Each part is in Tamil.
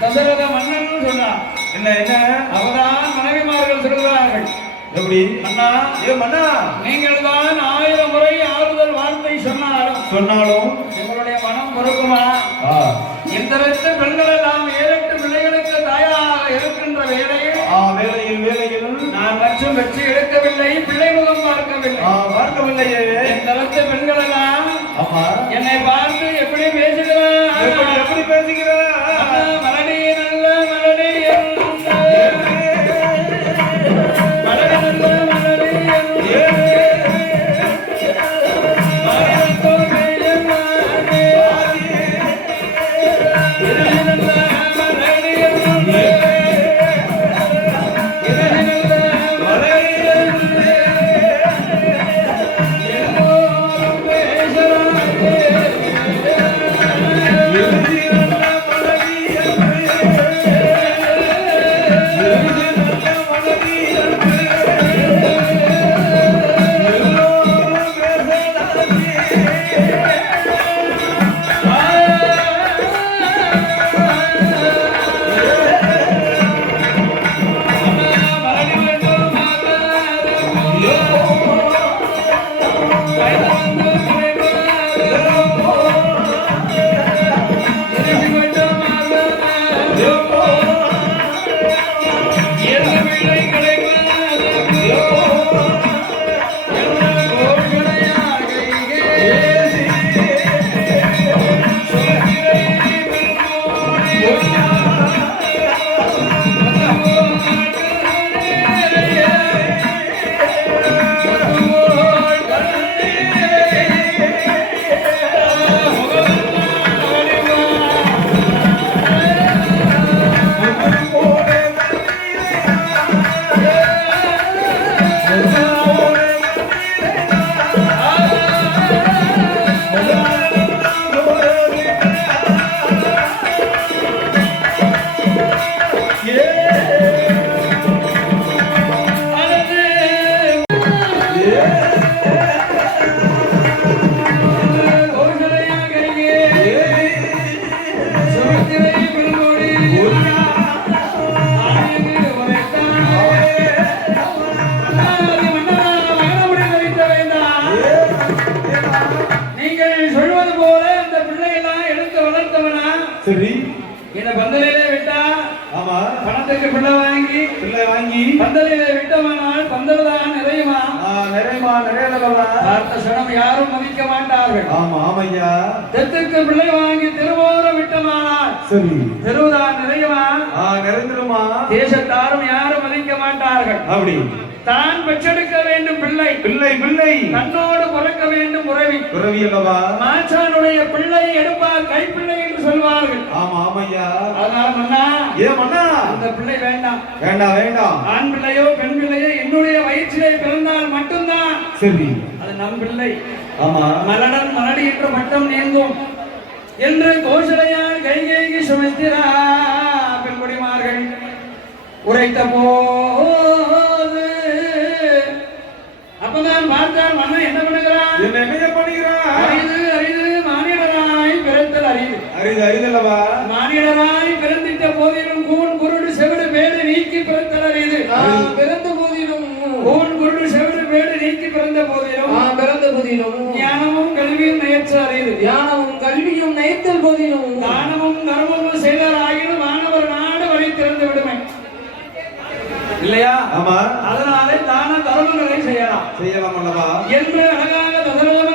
தசரத என்ன என்ன? மனைவிமார்கள் சொல்கிறார்கள். எப்படி? அண்ணா ஏ மன்னா! நீங்கள் தான் ஆயிரம் முறை ஆறுதல் வார்த்தை சொன்னாலும் சொன்னாலும் உங்களுடைய மனம் பொறுக்குமா? இந்த ரெண்டு பெண்கள் நாம் ஏழெட்டு பிள்ளைகளுக்கு தாயாக இருக்கின்ற வேளையில் வேலையில் வேலையில் நான் லட்சம் வெற்றி எடுக்கவில்லை பிள்ளை முகம் பார்க்கவில்லை. பார்க்கவில்லையே. இந்த ரெண்டு பெண்கள் எல்லாம் என்னை பார்த்து எப்படி பிள்ளை வாங்கி பந்தலிலே விட்டவனால் பந்தல் தான் நிறையுமா நிறையமா நிறையலவா பார்த்த சனம் யாரும் மதிக்க மாட்டார்கள். ஆமா ஆமையா? தெத்துக்கு பிள்ளை வாங்கி திருவோரம் விட்டமானால் சரி. தெருவுதான் நிறையுமா? ஆ நிறைந்திருமா? தேசத்தாரும் யாரும் மதிக்க மாட்டார்கள். அப்படி. தான் பெற்றெடுக்க வேண்டும் பிள்ளை. பிள்ளை பிள்ளை. தன்னோடு பிறக்க வேண்டும் உறவி. துறவி அல்லவா? மாற்றானுடைய பிள்ளை எடுப்பார் கைப்பிள்ளை என்று சொல்வார்கள். ஆமா ஆமையா? அதனால மன்னா ஏ மன்னா? அந்த பிள்ளை வேண்டாம். வேண்டாம் வேண்டாம் ஆண் பிள்ளையோ பெண் பிள்ளையோ என்னுடைய வயிற்றிலே பிறந்தால் மட்டும்தான். சரி. அது நம் பிள்ளை. ஆமா. மலடன் மலடி என்ற பட்டம் நீங்கும். என்று கோசலையால் கைகேகி சுமத்திரா பெண்குடிமார்கள். உரைத்த போது அப்பதான் பார்த்தால் மன்னன் என்ன பண்ணுகிறான் என்ன என்ன பண்ணுகிறா அரிது அரிது மானிடராய் பிறத்தல் அரிது. அரிது அரிதல்லவா போதிலும் ஞானமும் கல்வியும் நயற்ற அறிது ஞானமும் கல்வியும் நயத்தல் போதிலும். தானமும் தர்மமும் செய்தாராயினும் மாணவர் நாடு வழி திறந்து விடுமை. இல்லையா? ஆமா. அதனாலே தான தர்மங்களை செய்யலாம். செய்யலாம் அல்லவா? என்று அழகாக தசரதமன்னன்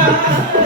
Yeah.